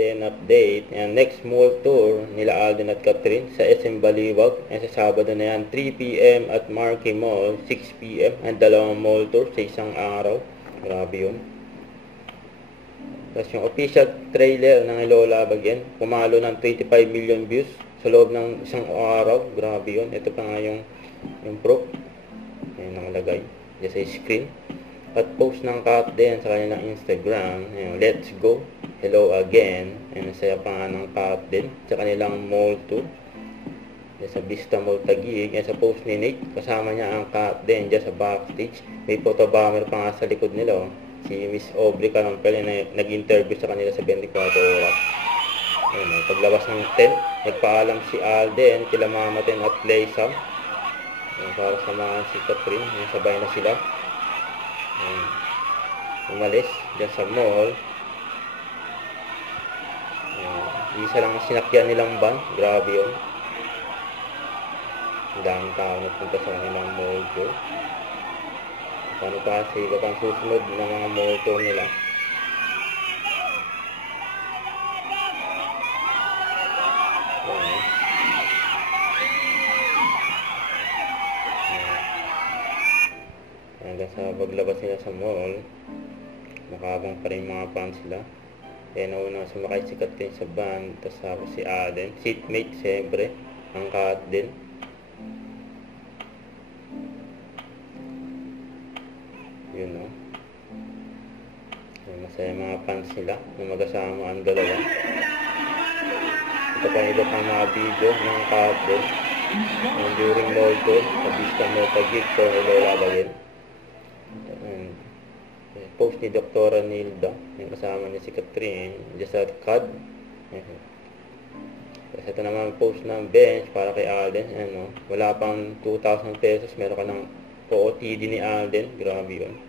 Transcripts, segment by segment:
din update. And next mall tour nila Alden at Catherine sa SM Baliwag. And sa Sabado na yan, 3 PM at Marquee Mall, 6 PM. And dalawang mall tour sa isang araw. Grabe yun. Tapos yung official trailer ng Lola Bagyan, pumalo ng 25 million views sa loob ng isang araw. Grabe yun. Ito pa nga yung proof. Ayan nakalagay dyan sa screen. At post ng Kat din sa kanilang Instagram. Ayan, let's go. Hello again. Ayan, nasaya pa nga ng Kat din sa kanilang mall tour. Dyan sa Vista Mall Taguig. Ayan sa post ni Nate. Kasama niya ang Kat din dyan sa backstage. May photobomber pa nga sa likod nila. Oh. Si Miss Aubrey Carampel na nag-interview sa kanila sa 24 oras. Ayan, paglabas ng tent, nagpaalam si Alden, kila Mama Ten at Laysam. Para sa mga si Catherine. Ayan, sabay na sila. Umalis dyan sa mall. Isa lang ang sinakyan nilang van. Grabe yun. Ang daming tao nagpunta sa kanilang mall tour. Paano pa kasi iba pang susunod ng mga mall tour nila. Hanggang sa paglabas nila sa mall, nakabang pa rin mga fans sila. Kaya nauna sumakay si Catherine sa van, tapos si Alden, seatmate siyempre, ang Kat din. Yun o. Masaya mga fans nila na magkasama ang dalawa. Ito pa iba pang mga video ng Kat din. During mall tour, sa Vista Mall Taguig for Lola Bagyan. Post ni Dr. Nilda, yung kasama niya si Catherine, dyan sa CAD. Tapos ito naman post ng bench para kay Alden. Ano, wala pang 2,000 pesos, meron ka ng OOTD ni Alden. Grabe yun.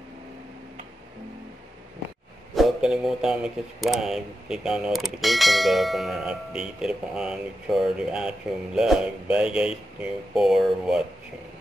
Huwag kalimutan mag-subscribe, click ang notification bell for more update. Ito po ang Richard Atrium Vlog. Bye guys, thank you for watching.